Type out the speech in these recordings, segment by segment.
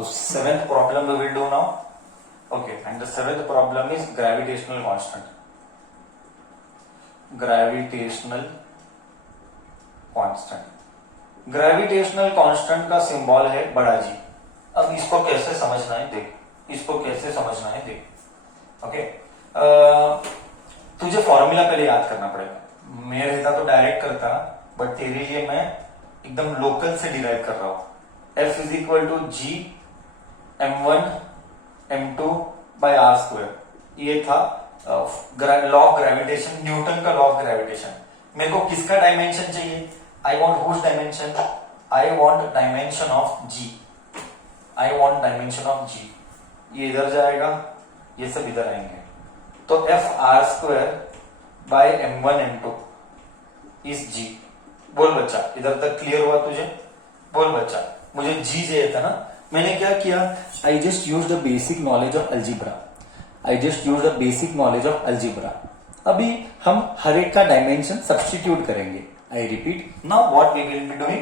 So seventh problem we will do now. Okay, and the seventh problem is gravitational constant. Gravitational constant. Gravitational constant का symbol है बड़ा जी. अब इसको कैसे समझना है देख, इसको कैसे समझना है देख. ओके, तुझे फॉर्मूला पहले याद करना पड़ेगा. मैं रहता तो डायरेक्ट करता, बट तेरे लिए मैं एकदम लोकल से डिराइव कर रहा हूं. F is equal to G m1 m2 by R square. ये था लॉ ऑफ ग्रेविटेशन, न्यूटन का लॉ ऑफ ग्रेविटेशन. मेरे को किसका डायमेंशन चाहिए? I want whose dimension? I want dimension of G. I want dimension of G. ये इधर जाएगा, ये सब इधर आएंगे. तो F R square by M1 M2 is G. बोल बच्चा, इधर तक क्लियर हुआ तुझे? बोल बच्चा, मुझे G चाहिए था ना. मैंने क्या किया? I just used the basic knowledge of algebra. I just used the basic knowledge of algebra. अभी हम हर एक का डायमेंशन सब्स्टिट्यूट करेंगे. I repeat, now what we will be doing?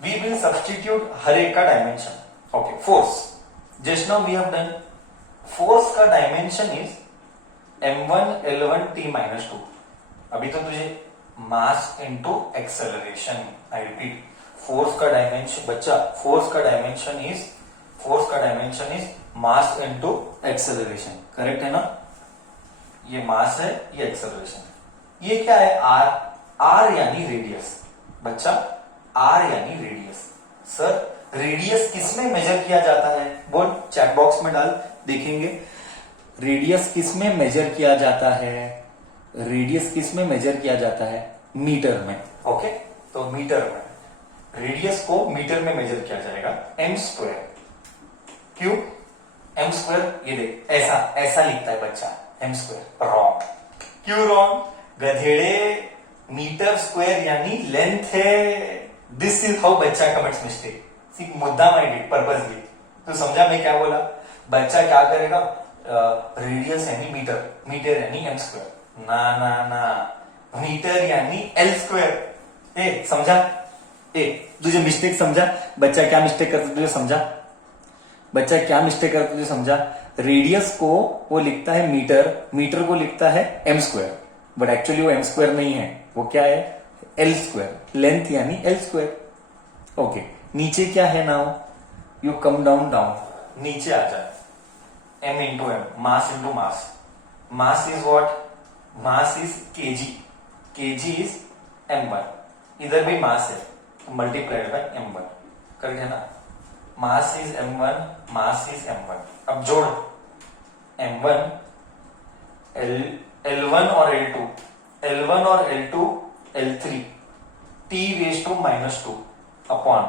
We will substitute हर एक का dimension. Okay, force. Just now we have done. Force का dimension is m1 l1 t minus 2. अभी तो तुझे mass into acceleration. I repeat, force का dimension बच्चा, force का dimension is mass into acceleration. Correct है ना? ये mass है, ये acceleration है. ये क्या है? R. आर यानी रेडियस. बच्चा, आर यानी रेडियस. सर, रेडियस किसमें मेजर किया जाता है? बोल, चैट बॉक्स में डाल, देखेंगे. रेडियस किसमें मेजर किया जाता है? रेडियस किसमें मेजर किया जाता है? मीटर में. ओके, तो मीटर में रेडियस को मीटर में मेजर किया जाएगा. M square. क्यों एम स्क्वायर? ये देख, ऐसा लिखता है बच्चा, एम स्क्वायर. रॉन्ग. क्यों रॉन्ग? गधेड़े, मीटर स्क्वायर यानी लेंथ है. दिस इज हाउ बच्चा कमिट्स मिस्टेक. सिर्फ मुद्दा माइंडेड पर्पसली. तो समझा मैं क्या बोला? बच्चा क्या करेगा? रेडियस यानी मीटर, मीटर यानी एम स्क्वायर. ना ना ना, मीटर यानी एल स्क्वायर. ए समझा? ए तुझे मिस्टेक समझा? बच्चा क्या मिस्टेक करता तुझे समझा? बच्चा क्या मिस्टेक करता तुझे समझा? रेडियस को वो लिखता है मीटर, मीटर को लिखता है एम स्क्वायर, बट एक्चुअली वो एम स्क्वायर नहीं है, वो क्या है? L square. लेंथ यानी एल स्क्वायर. ओके, नीचे क्या है नाउ? यू कम डाउन नीचे आ जाए. M into M, mass into mass. Mass is what? Mass is KG. KG is m1. इधर भी मास है, मल्टीप्लाइड बाय m1. करेक्ट है ना? Mass is m1, mass is m1. अब जोड़ m1 L1 और L2, L1 और L2 L3 t raise to -2 upon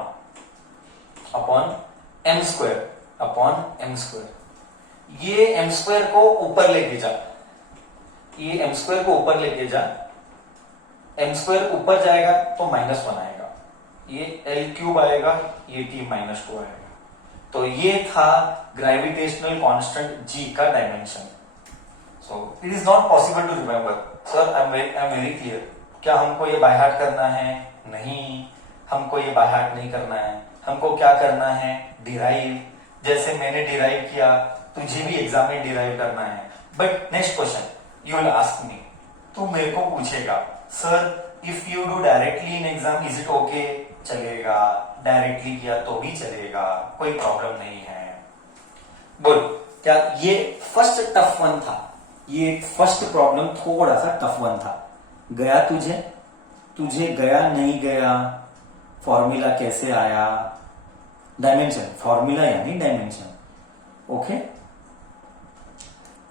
m square. ये m स्क्वायर को ऊपर लेके जा, ये m स्क्वायर को ऊपर लेके जा. m स्क्वायर ऊपर जाएगा तो -1 आएगा. ये L क्यूब आएगा, ये t -2 आएगा. तो ये था ग्रेविटेशनल कांस्टेंट G का dimension. So it is not possible to remember. Sir, I'm very clear. क्या हमको ये बाय हार्ट करना है? नहीं, हमको ये बाय हार्ट नहीं करना है. हमको क्या करना है? डिराइव. जैसे मैंने डिराइव किया, तुझे भी एग्जाम में डिराइव करना है. But next question you will ask me, तू मेरे को पूछेगा, sir if you do directly in exam is it okay? चलेगा. डायरेक्टली किया तो भी चलेगा, कोई प्रॉब्लम नहीं है. बोल, क्या ये फर्स्ट टफ वन था? ये फर्स्ट प्रॉब्लम थोड़ा सा टफ वन था. गया तुझे गया नहीं गया? फॉर्मूला कैसे आया? डायमेंशन, फॉर्मूला यानी dimension. Okay,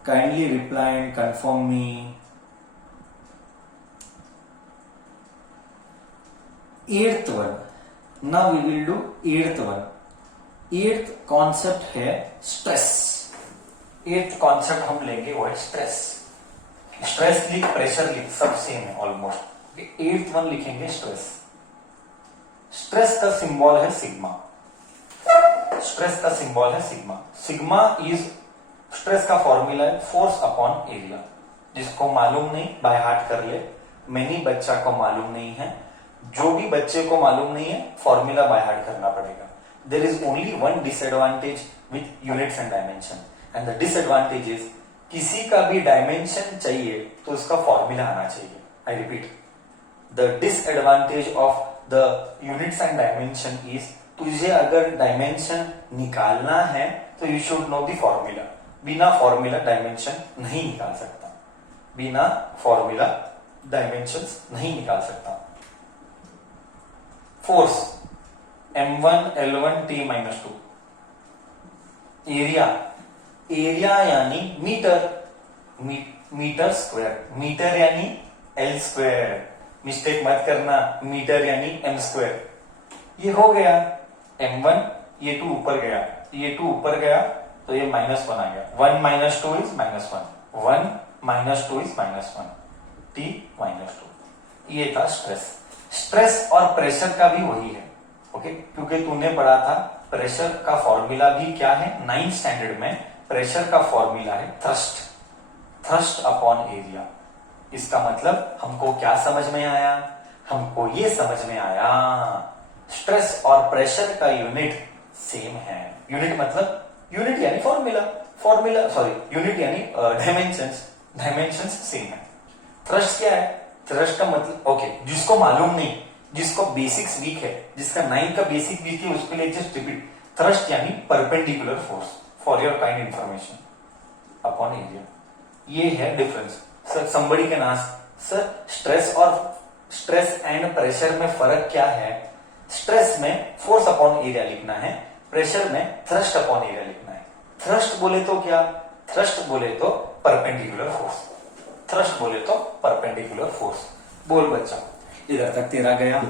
kindly reply and confirm me. 8th one. Now we will do 8th one. 8th concept है स्ट्रेस. 8th कॉन्सेप्ट हम लेंगे वो है स्ट्रेस. स्ट्रेस लिख, प्रेशर लिख, सब सेम है ऑलमोस्ट. 8th वन लिखेंगे स्ट्रेस. स्ट्रेस का सिंबल है सिग्मा. स्ट्रेस का सिंबल है सिग्मा. सिग्मा इज, स्ट्रेस का फॉर्मूला है फोर्स अपॉन एरिया. जिसको मालूम नहीं बाय हार्ट कर ले. मैनी बच्चा को मालूम नहीं है. जो भी बच्चे को मालूम नहीं है, फॉर्मूला बाय हार्ट करना पड़ेगा. there is only one disadvantage with units and dimension, and the disadvantage is किसी का भी डायमेंशन चाहिए तो उसका फॉर्मूला आना चाहिए. I repeat, the disadvantage of the units and dimension is तुझे अगर डायमेंशन निकालना है तो you should know the formula. बिना फॉर्मूला डायमेंशन नहीं निकाल सकता. बिना फॉर्मूला डायमेंशंस नहीं निकाल सकता. Force m1 l1 t minus 2. Area, area यानी मीटर, मीटर स्क्वायर, मीटर यानी l स्क्वायर, मिस्टेक मत करना, मीटर यानी m स्क्वायर. ये हो गया m1, ये 2 ऊपर गया, ये 2 ऊपर गया तो ये -1 आ गया. 1 minus 2 is -1, 1 minus 2 is -1, t minus 2. ये था स्ट्रेस. स्ट्रेस और प्रेशर का भी वही है. ओके, क्योंकि तूने पढ़ा था प्रेशर का फॉर्मूला भी क्या है. 9th स्टैंडर्ड में प्रेशर का फॉर्मूला है थ्रस्ट, थ्रस्ट अपॉन एरिया. इसका मतलब हमको क्या समझ में आया? हमको ये समझ में आया स्ट्रेस और प्रेशर का यूनिट सेम है. यूनिट मतलब यूनिट यानी फॉर्मूला, फॉर्मूला सॉरी यूनिट यानी डायमेंशंस, डायमेंशंस सेम है. थ्रस्ट क्या है? थ्रस्ट का मतलब ओके, जिसको मालूम नहीं, जिसको बेसिक्स वीक है, जिसका 9 का बेसिक वीक है, उसके लिए जस्ट रिपीट. थ्रस्ट यानी perpendicular force, for your kind information, upon area. ये है difference. Sir somebody can ask, sir stress और स्ट्रेस एंड प्रेशर में फर्क क्या है? स्ट्रेस में फोर्स अपॉन एरिया लिखना है, प्रेशर में थ्रस्ट अपॉन एरिया लिखना है. थ्रस्ट बोले तो क्या? थ्रस्ट बोले तो परपेंडिकुलर फोर्स, थ्रस्ट बोले तो परपेंडिकुलर फोर्स. बोल बच्चा, इधर तक तेरा गया.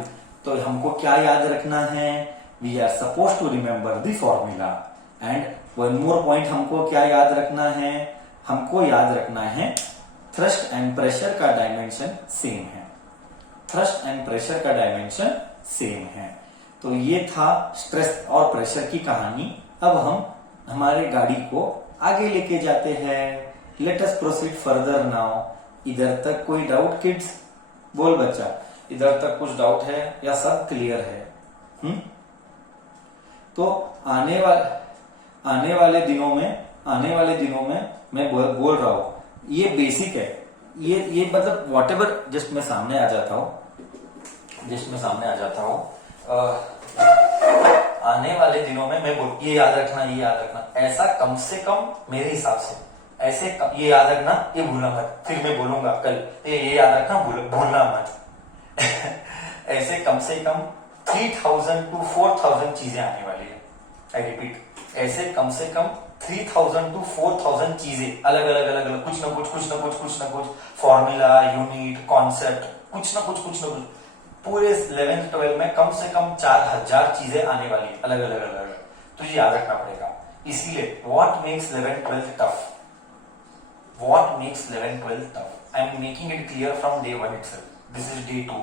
तो हमको क्या याद रखना है? We are suppose to remember the formula. And one more point, हमको क्या याद रखना है? हमको याद रखना है थ्रस्ट एंड प्रेशर का डायमेंशन सेम है. थ्रस्ट एंड प्रेशर का डायमेंशन सेम है. तो ये था स्ट्रेस और प्रेशर की कहानी. अब हम हमारे गाड़ी को आगे लेके जाते हैं. Let us proceed further now. इधर तक कोई डाउट किड्स? बोल बच्चा, इधर तक कुछ डाउट है या सब क्लियर है? तो आने वाले दिनों में मैं बोल रहा हूं, ये बेसिक है. ये मतलब वॉट एवर, जस्ट मैं सामने आ जाता हूं, आने वाले दिनों में मैं ये याद रखना, ऐसा कम से कम मेरे हिसाब से ऐसे ये याद रखना, ये भूलना मत. फिर मैं बोलूंगा कल ये याद रखना, भूलना मत. ऐसे कम से कम 3000 to 4000 चीजें आने वाली है. आई रिपीट, ऐसे कम से कम 3000 to 4000 चीजें अलग अलग कुछ ना कुछ फॉर्मूला, यूनिट, कॉन्सेप्ट, कुछ ना कुछ पूरे 11th 12th में कम से कम 4000 चीजें आने वाली है अलग अलग. तुझे याद रखना पड़ेगा. इसीलिए what makes 11th 12th tough? What makes 11th 12th tough? I'm making it clear from day 1 itself. This is day 2.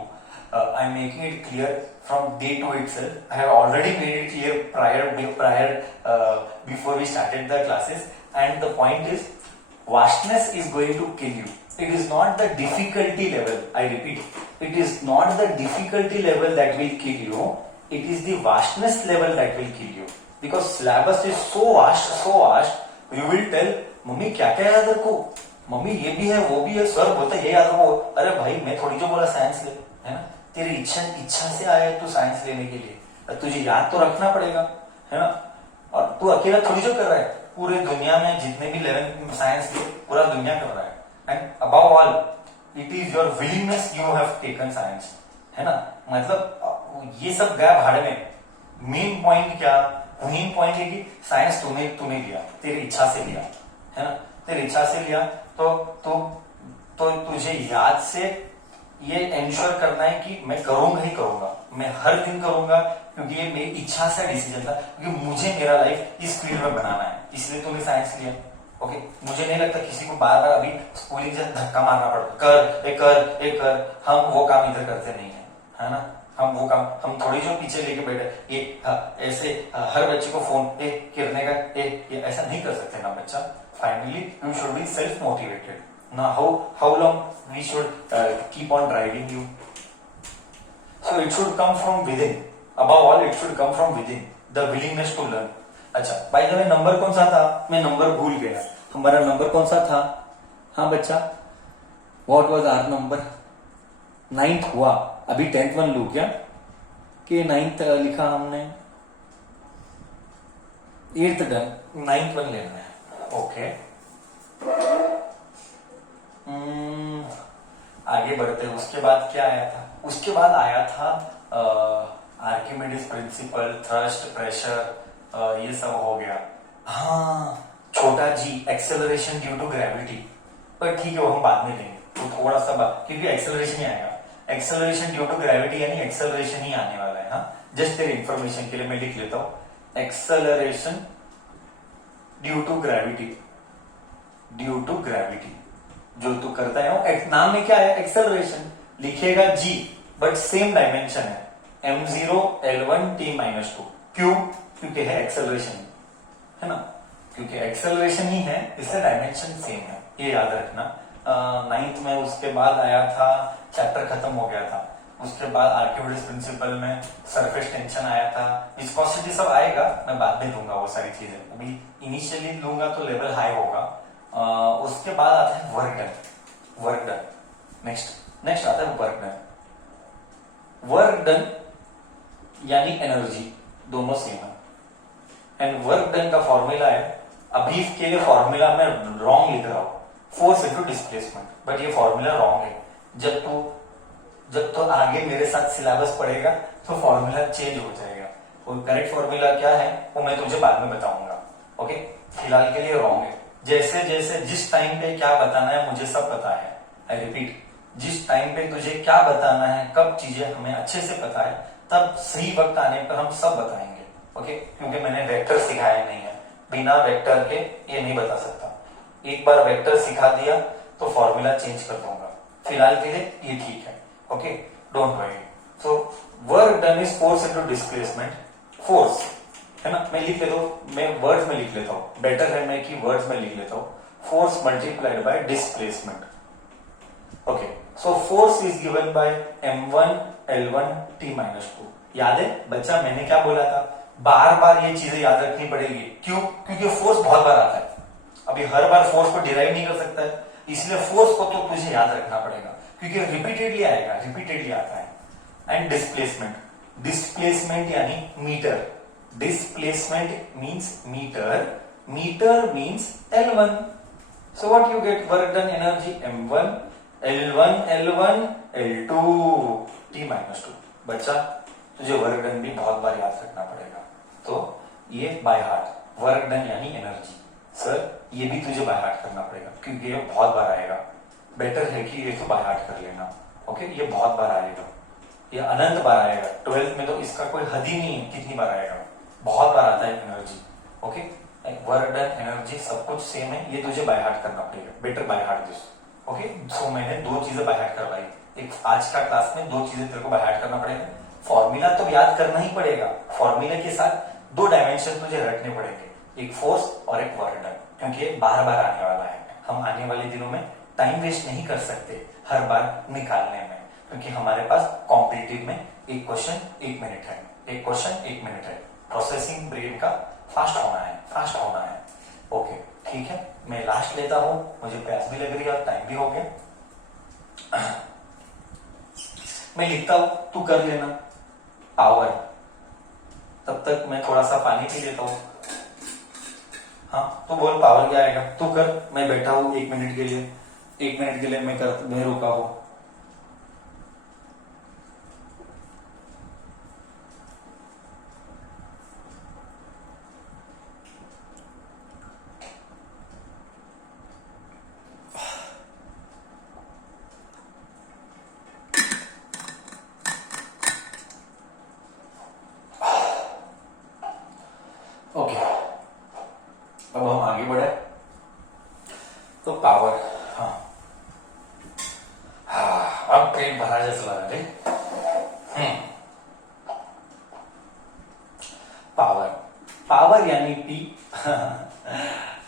I'm making it clear from day 2 itself. I have already made it clear before we started the classes. And the point is, vastness is going to kill you. It is not the difficulty level. I repeat, it is not the difficulty level that will kill you. It is the vastness level that will kill you. Because syllabus is so vast. You will tell, mummy क्या क्या याद रखो, mummy ये भी है वो भी है, सर बोलता है ये याद रखो. अरे भाई मैं थोड़ी जो बोला साइंस ले, है ना? तेरी इच्छा से आया है तू साइंस लेने के लिए, तुझे याद तो रखना पड़ेगा, है ना? और तू अकेला थोड़ी जो कर रहा है, पूरे दुनिया में जितने भी 11th साइंस ले पूरा दुनिया कर रहा है. And above all it is your willingness you have taken science, है ना? मतलब ये सब गया भाड़ में. मेन पॉइंट क्या? मेन पॉइंट है कि साइंस तूने लिया, तेरी इच्छा से लिया, है ना? तेरी इच्छा से लिया तो तुझे याद से ये एंश्योर करना है कि मैं करूंगा ही करूंगा, मैं हर दिन करूंगा, क्योंकि ये मेरी इच्छा से डिसीजन था, क्योंकि मुझे मेरा लाइफ इस फील्ड में बनाना है, इसलिए तूने साइंस लिया. ओके, मुझे नहीं लगता किसी को बार बार अभी स्कूलिंग से धक्का मारना पड़ता, कर. हम वो काम इधर करते नहीं है ना? हम वो काम हम थोड़ी जो पीछे लेके बैठे, ऐसे हर बच्चे को फोन करने का ये ऐसा नहीं कर सकते ना बच्चा. Finally you should be self motivated ना. How long we should keep on driving you. So it should come from within. Above all it should come from within. The willingness to learn. अच्छा by the way number कौन सा था, मैं number भूल गया, हमारा number कौन सा था? हाँ बच्चा, what was our number? 9th हुआ, अभी 10th वन लू क्या कि 9th लिखा हमने? 8th डन, 9th वन लेना है। ओके आगे बढ़ते हैं। उसके बाद क्या आया था? उसके बाद आया था आर्किमिडीज प्रिंसिपल, थ्रस्ट, प्रेशर, ये सब हो गया। हाँ छोटा जी, एक्सेलरेशन ड्यू टू ग्रेविटी, पर ठीक है वो हम बाद में लेंगे, तो थोड़ा सा बाद, क्योंकि एक्सेलरेशन ही आएगा। एक्सेलरेशन ड्यू टू ग्रेविटी यानी एक्सेलरेशन ही आने वाला है। हाँ जस्ट तेरे इंफॉर्मेशन के लिए मैं लिख लेता हूं, acceleration due to gravity, due to gravity जो तू करता है वो नाम में क्या है? एक्सेलरेशन लिखेगा जी, बट सेम डायमेंशन है m0 l1 t-2। क्यों? क्योंकि है एक्सेलरेशन, है ना, क्योंकि एक्सेलरेशन ही है इससे डायमेंशन सेम है, ये याद रखना। 9th में उसके बाद आया था, चैप्टर खत्म हो गया था, उसके बाद आर्किमिडीज प्रिंसिपल में सरफेस टेंशन आया था, विस्कोसिटी सब आएगा, मैं बाद में लूंगा वो सारी चीजें, अभी इनिशियली लूंगा तो लेवल हाई होगा। उसके बाद आता है work done. Work done next आता है वर्क डन। वर्क डन यानी एनर्जी, दोनों सेम है। एंड वर्क डन का फॉर्मूला है, अभी इसके लिए फॉर्मूला मैं रॉन्ग लिख रहा हूं, फोर्स इनटू डिस्प्लेसमेंट, बट ये फॉर्मूला रॉन्ग है। जब तो आगे मेरे साथ सिलेबस पढ़ेगा तो फॉर्मूला चेंज हो जाएगा। वो करेक्ट फॉर्मूला क्या है वो मैं तुझे बाद में बताऊंगा। ओके फिलहाल के लिए रॉन्ग है। जैसे जैसे जिस टाइम पे क्या बताना है मुझे सब पता है। आई रिपीट, जिस टाइम पे तुझे क्या बताना है, कब चीजें हमें अच्छे से पता है, तब सही वक्त आने पर हम सब बताएंगे। ओके क्योंकि मैंने वेक्टर सिखाया नहीं है, बिना वेक्टर के ये नहीं बता सकता। एक बार वेक्टर सिखा दिया तो फॉर्मूला चेंज कर दूंगा, फिलहाल के लिए ये ठीक है। Okay don't worry. So work done is force into displacement. Force है ना, मैं लिख लेता हूं, मैं वर्ड्स में लिख लेता हूं, बेटर है मैं कि वर्ड्स में लिख लेता हूं, force multiplied by displacement. Okay so force is given by m1 l1 t-2। याद है बच्चा मैंने क्या बोला था? बार बार ये चीजें याद रखनी पड़ेगी। क्यों? क्योंकि फोर्स बहुत बार आता है, अभी हर बार फोर्स को डिराइव नहीं कर सकता है, इसलिए फोर्स को तो तुझे याद रखना पड़ेगा क्योंकि रिपीटेडली आएगा, रिपीटेडली आता है। एंड डिस्प्लेसमेंट, डिस्प्लेसमेंट यानी metre, displacement means metre, metre means L1। So what you get? Work done energy m1 l1 l1 l2 t-2। बच्चा तुझे वर्क डन भी बहुत बार याद रखना पड़ेगा, तो ये बाय हार्ट। वर्क डन यानी एनर्जी, सर ये भी तुझे बाय हार्ट करना पड़ेगा क्योंकि ये बहुत बार आएगा। बेटर है कि ये तो बाय हार्ट कर लेना। ओके ये बहुत बार आएगा, ये अनंत बार आएगा। 12th में तो इसका कोई हद ही नहीं है कितनी बार आएगा, बहुत बार आता है energy. Okay work done energy सब कुछ सेम है, ये तुझे बाय हार्ट करना पड़ेगा। Better by heart this. Okay so मैंने दो चीजें बाय हार्ट करवाई, एक आज का क्लास में दो चीजें तेरे को बाय हार्ट करना पड़ेगा। फॉर्मूला तो याद करना ही पड़ेगा, फॉर्मूला के साथ दो डायमेंशन तुझे रखने पड़ेंगे, एक फोर्स और एक वर्क डन, क्योंकि बार बार आने वाला है। हम आने वाले दिनों में टाइम वेस्ट नहीं कर सकते हर बार निकालने में, क्योंकि हमारे पास कॉम्पिटिटिव में एक क्वेश्चन 1 मिनट है, एक क्वेश्चन 1 मिनट है। प्रोसेसिंग ब्रेन का फास्ट होना है, फास्ट होना है। ओके ठीक है मैं लास्ट लेता हूं, मुझे प्यास भी लग रही है और टाइम भी हो गया। मैं लिखता हूं, तू कर लेना। पावर, तब तक मैं थोड़ा सा पानी पी लेता हूं। हाँ तो बोल पावर क्या आएगा? तू कर, मैं बैठा हूं 1 मिनट के लिए, 1 मिनट के लिए मैं रुका हूं। ओके अब हम आगे बढ़े तो पावर। हाँ हाँ अब पेट भरा जैसा लगा रे। पावर, पावर यानी पी।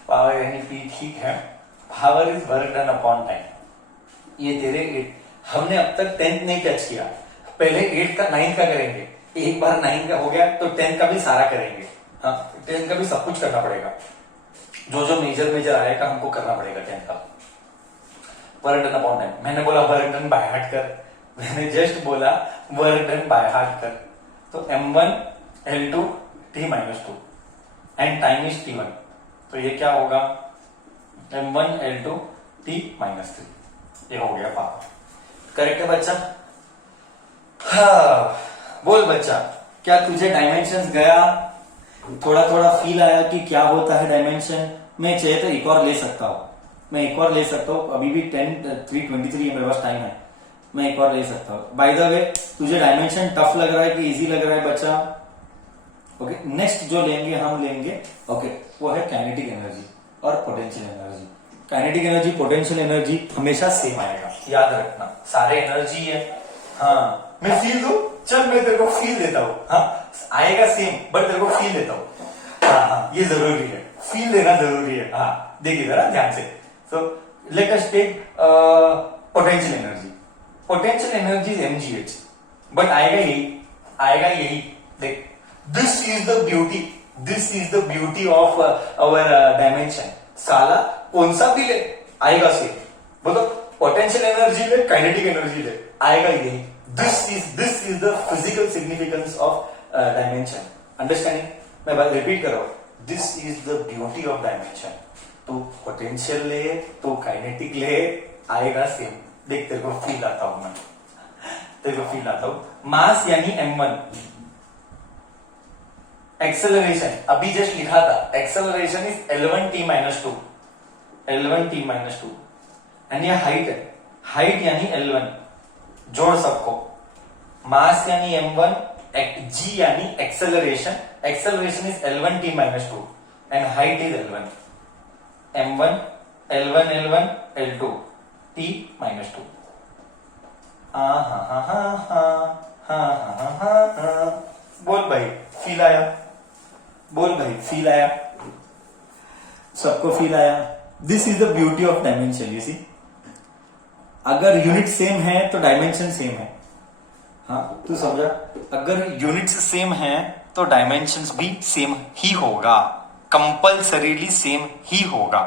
पावर यानी पी ठीक है। Power is work done upon time. ये तेरे हमने अब तक 10th नहीं टच किया, पहले 8th का 9th का करेंगे। एक बार 9 का हो गया तो 10 का भी सारा करेंगे। हाँ, 10 का भी सब कुछ करना पड़ेगा, जो जो मेजर आएगा हमको करना पड़ेगा 10 का। वर्क डन अपॉन टाइम, मैंने बोला वर्क डन बाय हार्ट कर, मैंने जस्ट बोला वर्क डन बाय हार्ट कर। तो m1 L2 t-2 and time is t1, तो ये क्या होगा m1 L2 t-3, ये हो गया पावर। करेक्ट है बच्चा? हाँ, बोल बच्चा, क्या तुझे डायमेंशंस गया? थोड़ा थोड़ा फील आया कि क्या होता है डायमेंशन? मैं चाहिए तो एक और ले सकता हूं, मैं एक और ले सकता हूं, अभी भी 10:3:23 मेरे पास टाइम है, मैं एक और ले सकता हूं। बाय द वे, तुझे डायमेंशन टफ लग रहा है कि इजी लग रहा है बच्चा? ओके, नेक्स्ट जो लेंगे हम लेंगे, ओके, वो है काइनेटिक एनर्जी और potential energy. Kinetic energy, potential energy हमेशा सेम आएगा, याद रखना, सारे एनर्जी है। हाँ, मैं फील दूं, चल मैं तेरे को फील देता हूं। हाँ, आएगा सेम बट तेरे को फील देता हूं। हाँ, ये जरूरी है, फील देना जरूरी है। हाँ, देखिए जरा ध्यान से। So let us take potential energy. Potential energy is mgh, but आएगा यही। देख, this is the beauty of our dimension. साला कौन सा भी ले, आएगा सेम। बोलो पोटेंशियल एनर्जी ले, काइनेटिक एनर्जी ले, आएगा यही। This is the physical significance of dimension. Understanding? मैं बात रिपीट कर रहा हूं, this is the beauty of dimension. तो पोटेंशियल ले, तो काइनेटिक ले, आएगा सेम। देख, तेरे को फील आता हूं मैं, तेरे को फील आता हूं। मास यानी m1, एक्सेलरेशन अभी जस्ट लिखा था, acceleration is L1t-2, L1t-2, and ये हाइट है, हाइट यानी L1, जोड़ सबको। मास यानी m1, g यानी acceleration, acceleration is L1t-2 and height is L1, m1 L1 L1 L2 t-2। बोल भाई, फील आया? बोल भाई, फील आया? सबको फील आया? This is the beauty of dimension. You see, अगर यूनिट सेम है तो डायमेंशन सेम है। हाँ, तू समझा? अगर यूनिट्स सेम है तो डायमेंशंस भी सेम ही होगा, कंपल्सरीली सेम ही होगा,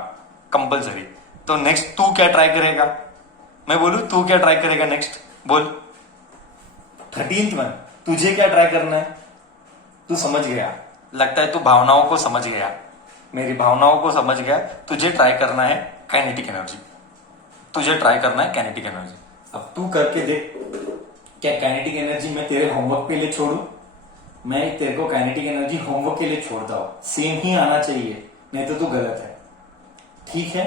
कंपल्सरी। तो नेक्स्ट तू क्या ट्राई करेगा? मैं बोलू तू क्या ट्राई करेगा नेक्स्ट? बोल। 13th वन, तुझे क्या ट्राई करना है? तू समझ गया, लगता है तू भावनाओं को समझ गया, मेरी भावनाओं को समझ गया। तुझे ट्राई करना है काइनेटिक एनर्जी, तुझे ट्राई करना है काइनेटिक एनर्जी। अब तू करके देख, क्या काइनेटिक एनर्जी मैं तेरे होमवर्क के लिए छोड़ू? मैं तेरे को काइनेटिक एनर्जी होमवर्क के लिए छोड़ता हूं, सेम ही आना चाहिए, नहीं तो तू गलत है। ठीक है?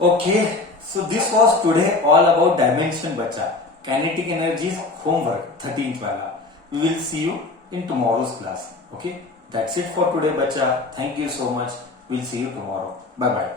Okay, so this was today all about dimension बच्चा। काइनेटिक एनर्जी होमवर्क 13th वाला। We will see you in tomorrow's class. Okay, that's it for today, bacha. Thank you so much. We'll see you tomorrow. Bye bye.